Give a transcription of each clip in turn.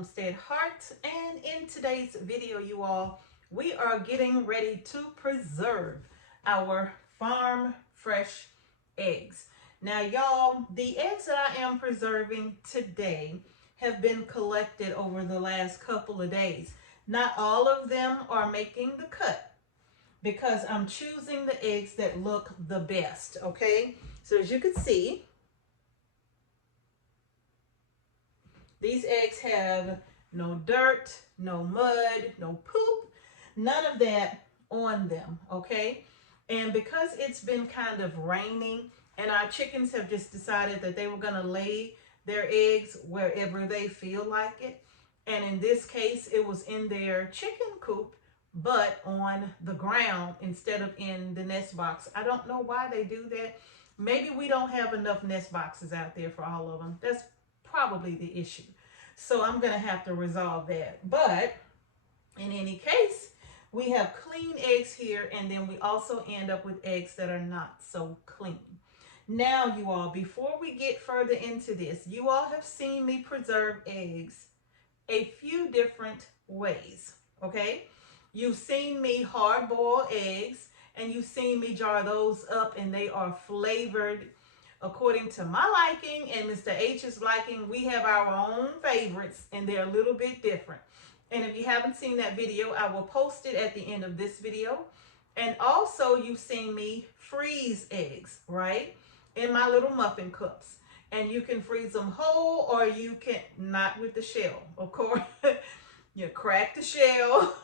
Homestead Heart, and in today's video, you all, we are getting ready to preserve our farm fresh eggs. Now, y'all, the eggs that I am preserving today have been collected over the last couple of days. Not all of them are making the cut because I'm choosing the eggs that look the best, okay? So as you can see, these eggs have no dirt, no mud, no poop, none of that on them, okay? And because it's been kind of raining and our chickens have just decided that they were gonna lay their eggs wherever they feel like it. And in this case, it was in their chicken coop, but on the ground instead of in the nest box. I don't know why they do that. Maybe we don't have enough nest boxes out there for all of them. That's probably the issue. So I'm going to have to resolve that. But in any case, we have clean eggs here, and then we also end up with eggs that are not so clean. Now, you all, before we get further into this, you all have seen me preserve eggs a few different ways, okay? You've seen me hard boil eggs, and you've seen me jar those up, and they are flavored according to my liking and Mr. H's liking. We have our own favorites, and they're a little bit different. And if you haven't seen that video, I will post it at the end of this video. And also, you've seen me freeze eggs, right? In my little muffin cups. And you can freeze them whole, or you can, not with the shell, of course. You crack the shell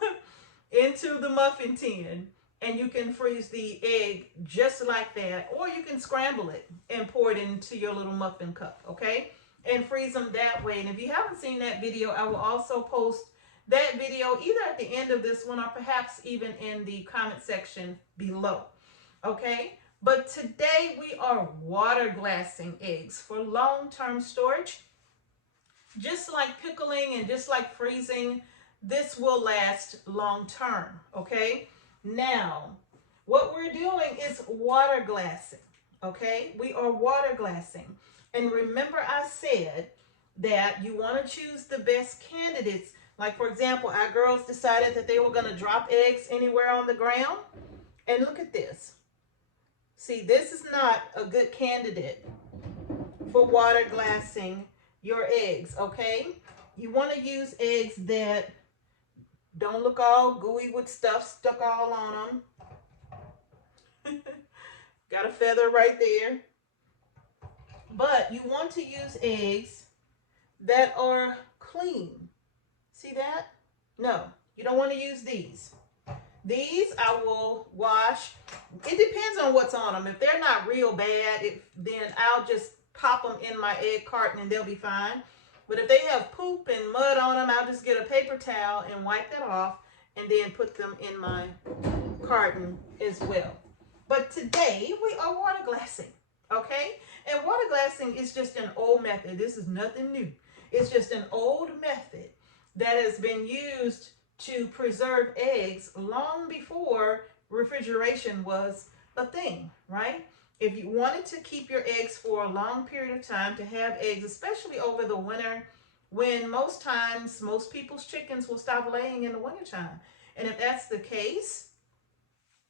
into the muffin tin, and you can freeze the egg just like that, or you can scramble it and pour it into your little muffin cup, okay? And freeze them that way. And if you haven't seen that video, I will also post that video either at the end of this one or perhaps even in the comment section below, okay? But today we are water glassing eggs for long-term storage. Just like pickling and just like freezing, this will last long-term, okay? Now, what we're doing is water glassing, okay? We are water glassing. And remember I said that you want to choose the best candidates. Like, for example, our girls decided that they were going to drop eggs anywhere on the ground. And look at this. See, this is not a good candidate for water glassing your eggs, okay? You want to use eggs that don't look all gooey with stuff stuck all on them. Got a feather right there. But you want to use eggs that are clean. See that? No, you don't want to use these. These I will wash. It depends on what's on them. If they're not real bad, then I'll just pop them in my egg carton and they'll be fine. But if they have poop and mud on them, I'll just get a paper towel and wipe that off and then put them in my carton as well. But today we are water glassing, okay? And water glassing is just an old method. This is nothing new. It's just an old method that has been used to preserve eggs long before refrigeration was a thing, right? If you wanted to keep your eggs for a long period of time, to have eggs, especially over the winter, when most times, most people's chickens will stop laying in the wintertime. And if that's the case,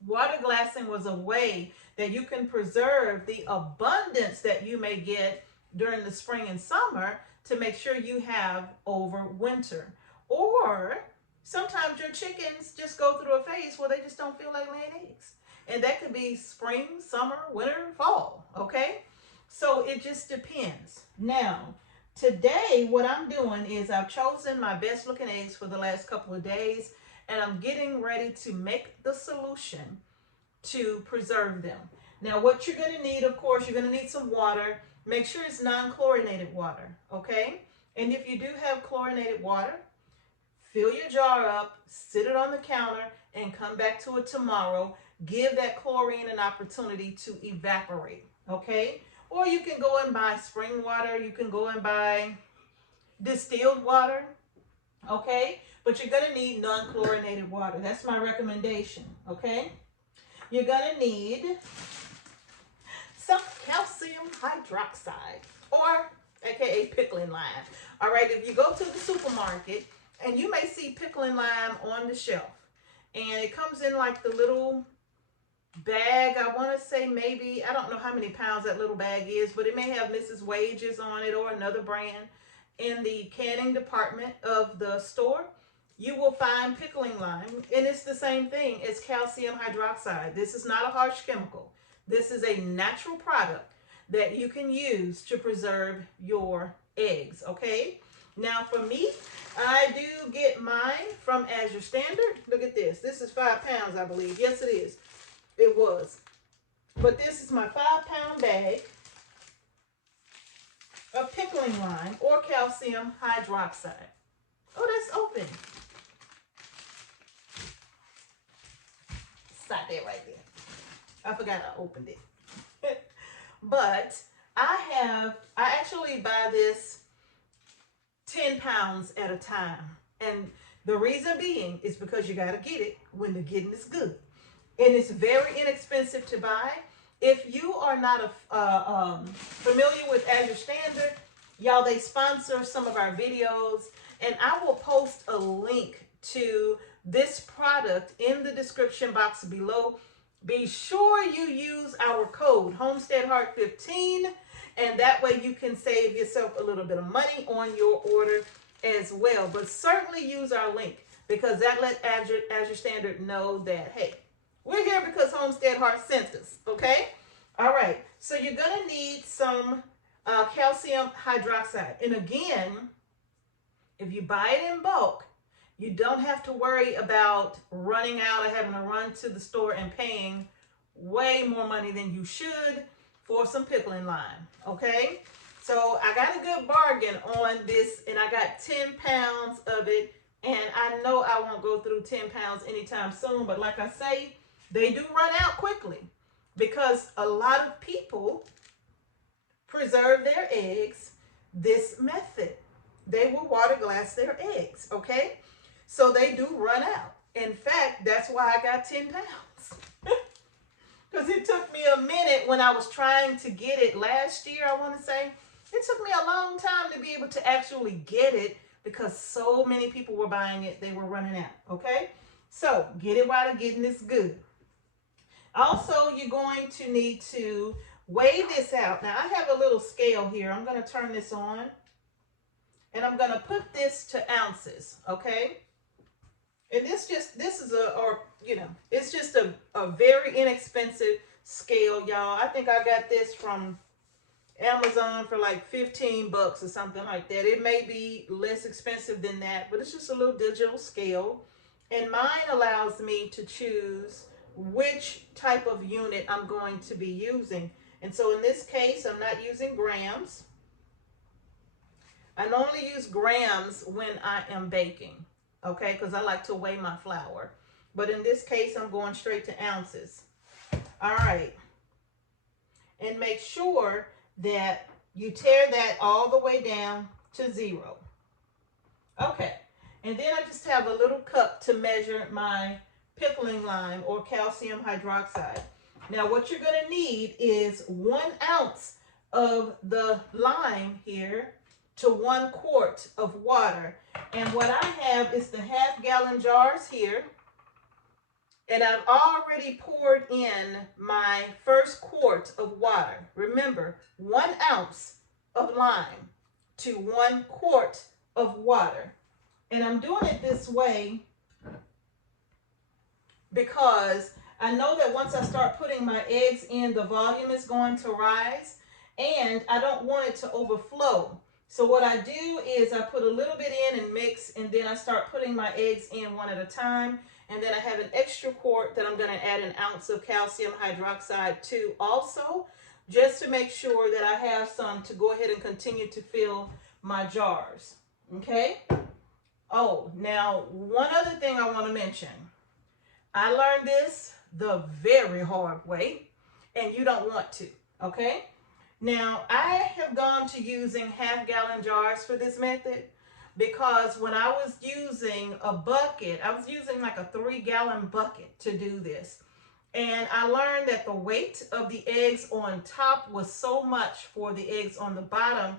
water glassing was a way that you can preserve the abundance that you may get during the spring and summer to make sure you have over winter. Or sometimes your chickens just go through a phase where they just don't feel like laying eggs. And that could be spring, summer, winter, fall, okay? So it just depends. Now, today what I'm doing is I've chosen my best looking eggs for the last couple of days, and I'm getting ready to make the solution to preserve them. Now, what you're gonna need, of course, you're gonna need some water. Make sure it's non-chlorinated water, okay? And if you do have chlorinated water, fill your jar up, sit it on the counter, and come back to it tomorrow. Give that chlorine an opportunity to evaporate, okay? Or you can go and buy spring water. You can go and buy distilled water, okay? But you're going to need non-chlorinated water. That's my recommendation, okay? You're going to need some calcium hydroxide, or aka pickling lime. All right, if you go to the supermarket and you may see pickling lime on the shelf, and it comes in like the little bag. I want to say maybe, I don't know how many pounds that little bag is, but it may have Mrs. Wages on it or another brand. In the canning department of the store, you will find pickling lime, and it's the same thing as calcium hydroxide. This is not a harsh chemical. This is a natural product that you can use to preserve your eggs, okay? Now for me, I do get mine from AZURE Standard. Look at this. This is 5 pounds, I believe. Yes, it is. It was. But this is my 5-pound bag of pickling lime or calcium hydroxide. Oh, that's open. Stop that right there. I forgot I opened it. But I actually buy this 10 pounds at a time. And the reason being is because you got to get it when the getting is good. And it's very inexpensive to buy. If you are not familiar with AZURE Standard, y'all, they sponsor some of our videos. And I will post a link to this product in the description box below. Be sure you use our code Homestead Heart 15, and that way you can save yourself a little bit of money on your order as well. But certainly use our link, because that let AZURE Standard know that, hey, we're here because Homestead Heart sent us, okay? All right, so you're going to need some calcium hydroxide. And again, if you buy it in bulk, you don't have to worry about running out or having to run to the store and paying way more money than you should for some pickling lime, okay? So I got a good bargain on this, and I got 10 pounds of it, and I know I won't go through 10 pounds anytime soon, but like I say, they do run out quickly because a lot of people preserve their eggs this method. They will water glass their eggs, okay? So they do run out. In fact, that's why I got 10 pounds. Because it took me a minute when I was trying to get it last year, I want to say. It took me a long time to be able to actually get it because so many people were buying it, they were running out, okay? So get it while the getting is good. Also, you're going to need to weigh this out. Now, I have a little scale here. I'm going to turn this on. And I'm going to put this to ounces, okay? And it's just a very inexpensive scale, y'all. I think I got this from Amazon for like 15 bucks or something like that. It may be less expensive than that, but it's just a little digital scale. And mine allows me to choose which type of unit I'm going to be using. And so in this case, I'm not using grams. I normally use grams when I am baking, okay, because I like to weigh my flour. But in this case, I'm going straight to ounces. All right. And make sure that you tear that all the way down to 0. Okay. And then I just have a little cup to measure my pickling lime or calcium hydroxide. Now, what you're going to need is 1 ounce of the lime here to 1 quart of water. And what I have is the half-gallon jars here. And I've already poured in my first quart of water. Remember, 1 ounce of lime to 1 quart of water. And I'm doing it this way because I know that once I start putting my eggs in, the volume is going to rise, and I don't want it to overflow. So what I do is I put a little bit in and mix, and then I start putting my eggs in one at a time. And then I have an extra quart that I'm going to add 1 ounce of calcium hydroxide to also, just to make sure that I have some to go ahead and continue to fill my jars. Okay? Oh, now one other thing I want to mention. I learned this the very hard way, and you don't want to. Okay? Now, I have gone to using half-gallon jars for this method because when I was using a bucket, I was using like a 3-gallon bucket to do this. And I learned that the weight of the eggs on top was so much for the eggs on the bottom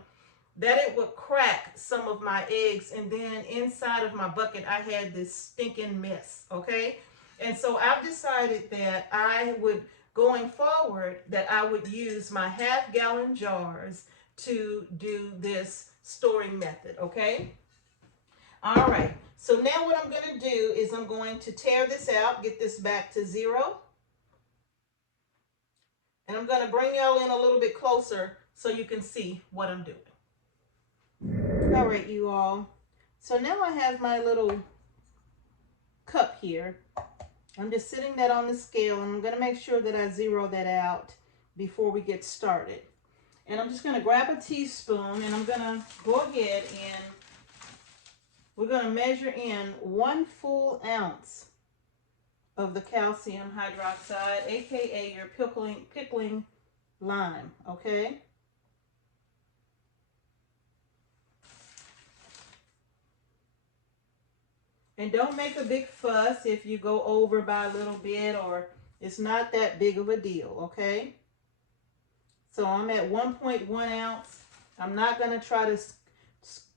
that it would crack some of my eggs, and then inside of my bucket I had this stinking mess, okay? And so I've decided that I would, going forward, that I would use my half-gallon jars to do this storing method, okay? All right, so now what I'm going to do is I'm going to tear this out, get this back to 0. And I'm going to bring y'all in a little bit closer so you can see what I'm doing. All right, you all. So now I have my little cup here. I'm just sitting that on the scale, and I'm going to make sure that I zero that out before we get started. And I'm just going to grab a teaspoon, and I'm going to go ahead and we're going to measure in 1 full ounce of the calcium hydroxide, aka your pickling lime, okay? And don't make a big fuss if you go over by a little bit, or it's not that big of a deal, okay? So I'm at 1.1 ounce. I'm not going to try to,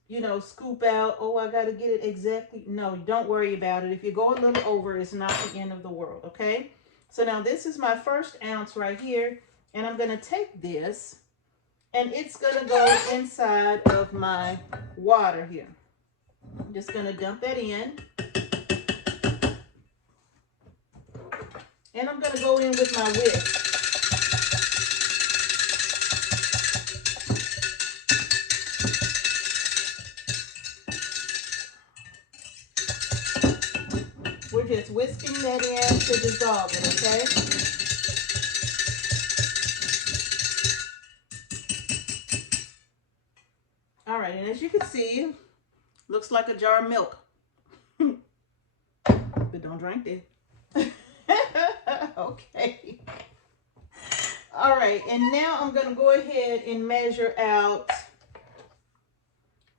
you know, scoop out, oh, I got to get it exactly. No, don't worry about it. If you go a little over, it's not the end of the world, okay? So now this is my 1st ounce right here, and I'm going to take this, and it's going to go inside of my water here. I'm just going to dump that in. And I'm going to go in with my whisk. We're just whisking that in to dissolve it, okay? All right, and as you can see, looks like a jar of milk. But don't drink it. Okay. All right, and now I'm going to go ahead and measure out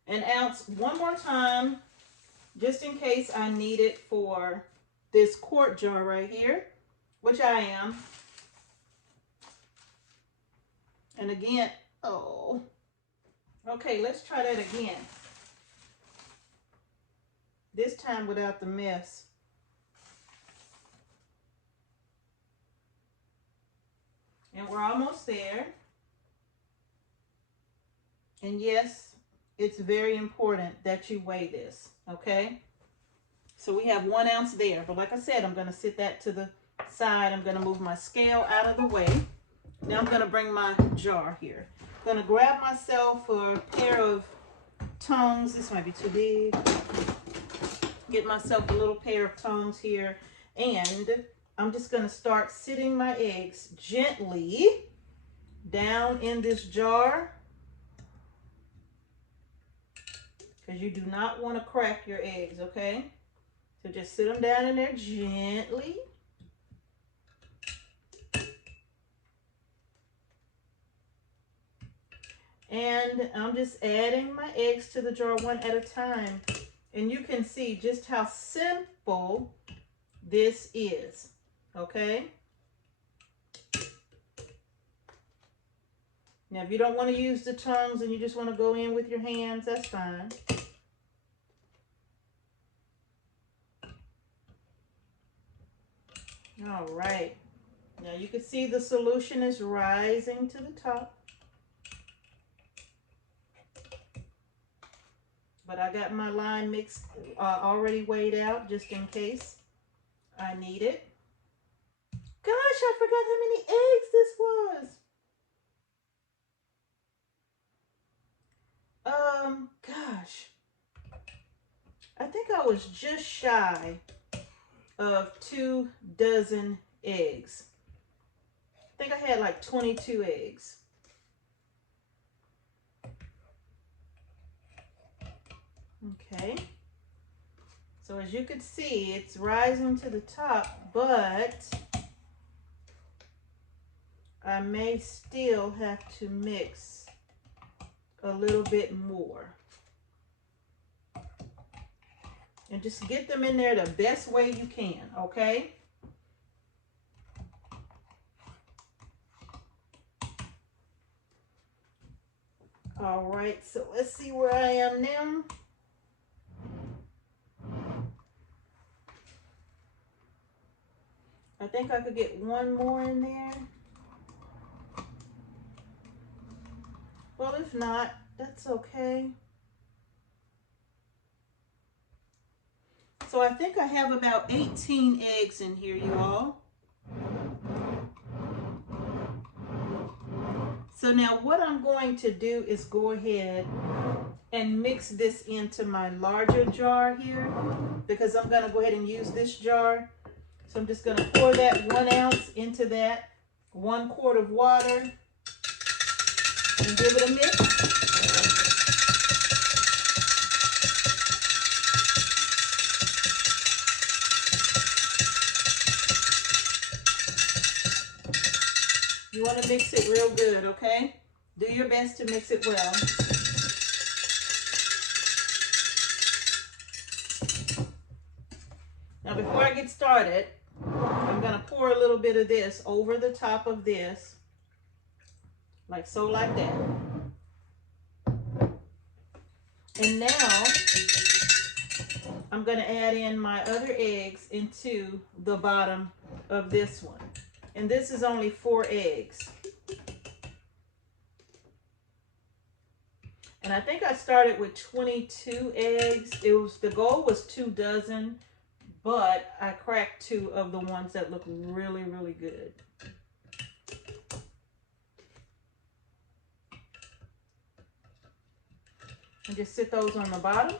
an ounce one more time, just in case I need it for this quart jar right here, which I am. And again, oh, okay, let's try that again. This time without the mess. And we're almost there. And yes, it's very important that you weigh this, okay? So we have 1 ounce there. But like I said, I'm going to sit that to the side. I'm going to move my scale out of the way. Now I'm going to bring my jar here. I'm going to grab myself a pair of tongs. This might be too big. Get myself a little pair of tongs here. And I'm just going to start sitting my eggs gently down in this jar, because you do not want to crack your eggs, okay? So just sit them down in there gently. And I'm just adding my eggs to the jar one at a time. And you can see just how simple this is, okay? Now, if you don't want to use the tongs and you just want to go in with your hands, that's fine. All right. Now, you can see the solution is rising to the top. But I got my lime mix already weighed out just in case I need it. Gosh, I forgot how many eggs this was. Gosh. I think I was just shy of 2 dozen eggs. I think I had like 22 eggs. Okay. So as you can see, it's rising to the top, but I may still have to mix a little bit more. And just get them in there the best way you can, okay? All right, so let's see where I am now. I think I could get one more in there. Well, if not, that's okay. So I think I have about 18 eggs in here, you all. So now what I'm going to do is go ahead and mix this into my larger jar here, because I'm going to go ahead and use this jar. So I'm just going to pour that 1 ounce into that, 1 quart of water, and give it a mix. You want to mix it real good, okay? Do your best to mix it well. Now before I get started, I'm going to pour a little bit of this over the top of this, like so, like that. And now I'm going to add in my other eggs into the bottom of this one. And this is only 4 eggs. And I think I started with 22 eggs. The goal was 2 dozen, but I cracked 2 of the ones that look really, really good. And just sit those on the bottom.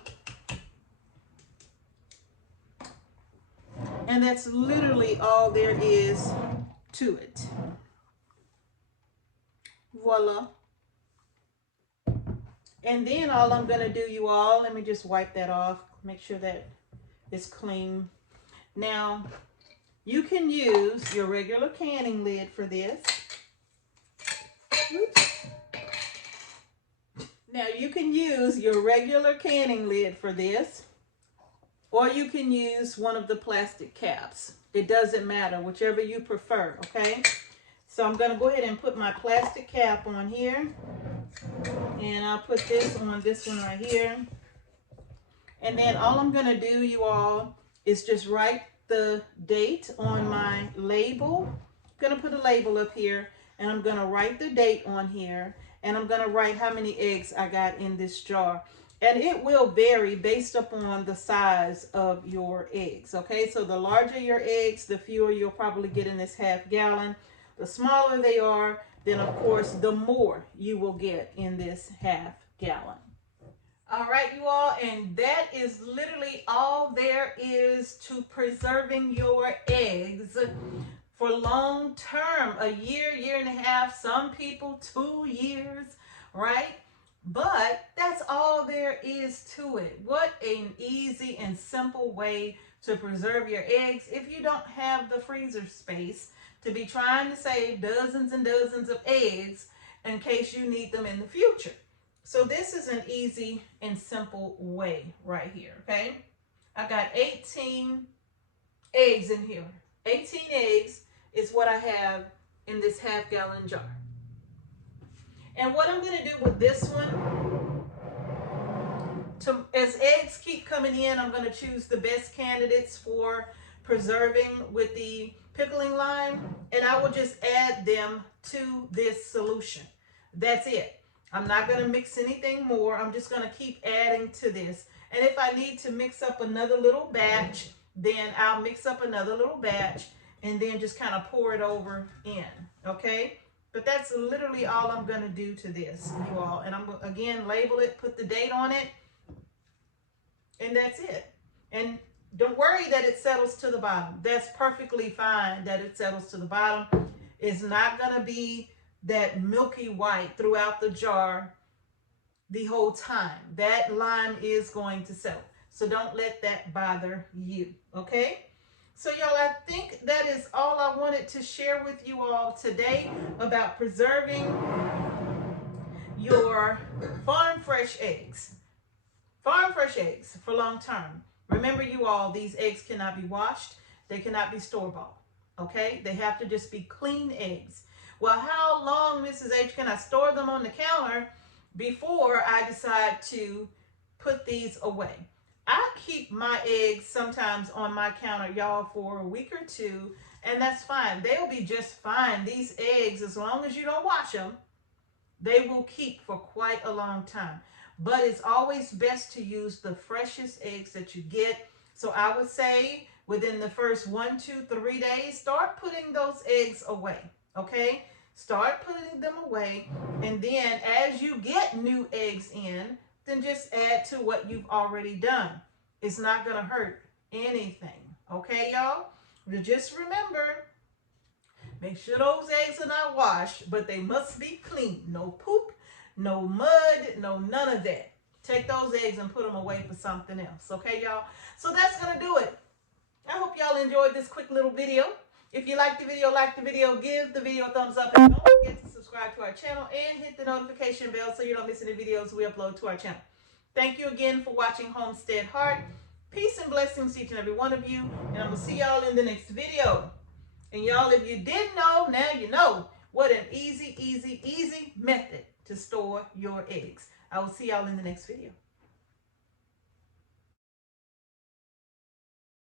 And that's literally all there is to it. Voila. And then all I'm going to do, you all, let me just wipe that off, make sure that it's clean. Now, you can use your regular canning lid for this. Oops. Now, you can use your regular canning lid for this, or you can use one of the plastic caps. It doesn't matter, whichever you prefer, okay? So I'm going to go ahead and put my plastic cap on here. And I'll put this on this one right here. And then all I'm going to do, you all, is just write the date on my label. I'm going to put a label up here, and I'm going to write the date on here. And I'm going to write how many eggs I got in this jar. And it will vary based upon the size of your eggs, okay? So the larger your eggs, the fewer you'll probably get in this ½ gallon. The smaller they are, then of course, the more you will get in this ½ gallon. All right, you all, and that is literally all there is to preserving your eggs for long term, a year, year and a half, some people 2 years, right? But that's all there is to it. What an easy and simple way to preserve your eggs if you don't have the freezer space to be trying to save dozens and dozens of eggs in case you need them in the future. So this is an easy and simple way right here, okay? I got 18 eggs in here. 18 eggs is what I have in this ½ gallon jar. And what I'm going to do with this one, as eggs keep coming in, I'm going to choose the best candidates for preserving with the pickling line, and I will just add them to this solution. That's it. I'm not going to mix anything more. I'm just going to keep adding to this. And if I need to mix up another little batch, then I'll mix up another little batch and then just kind of pour it over in, okay? But that's literally all I'm going to do to this, you all. And I'm, again, label it, put the date on it, and that's it. And don't worry that it settles to the bottom. That's perfectly fine that it settles to the bottom. It's not going to be that milky white throughout the jar the whole time. That lime is going to settle. So don't let that bother you, okay? So y'all, I think that is all I wanted to share with you all today about preserving your farm fresh eggs. Farm fresh eggs for long term. Remember, you all, these eggs cannot be washed. They cannot be store-bought, okay? They have to just be clean eggs. Well, how long, Mrs. H, can I store them on the counter before I decide to put these away. I keep my eggs sometimes on my counter, y'all, for a week or two, and that's fine. They'll be just fine. These eggs, as long as you don't wash them, they will keep for quite a long time. But it's always best to use the freshest eggs that you get. So I would say within the first 1, 2, 3 days, start putting those eggs away. Okay? Start putting them away. And then as you get new eggs in, then just add to what you've already done. It's not going to hurt anything. Okay, y'all? But just remember, make sure those eggs are not washed, but they must be clean. No poop, no mud, no none of that. Take those eggs and put them away for something else. Okay, y'all? So that's going to do it. I hope y'all enjoyed this quick little video. If you like the video, give the video a thumbs up. And don't forget to subscribe to our channel and hit the notification bell so you don't miss any videos we upload to our channel. Thank you again for watching Homestead Heart. Peace and blessings to each and every one of you. And I'm going to see y'all in the next video. And y'all, if you didn't know, now you know what an easy method to store your eggs. I will see y'all in the next video.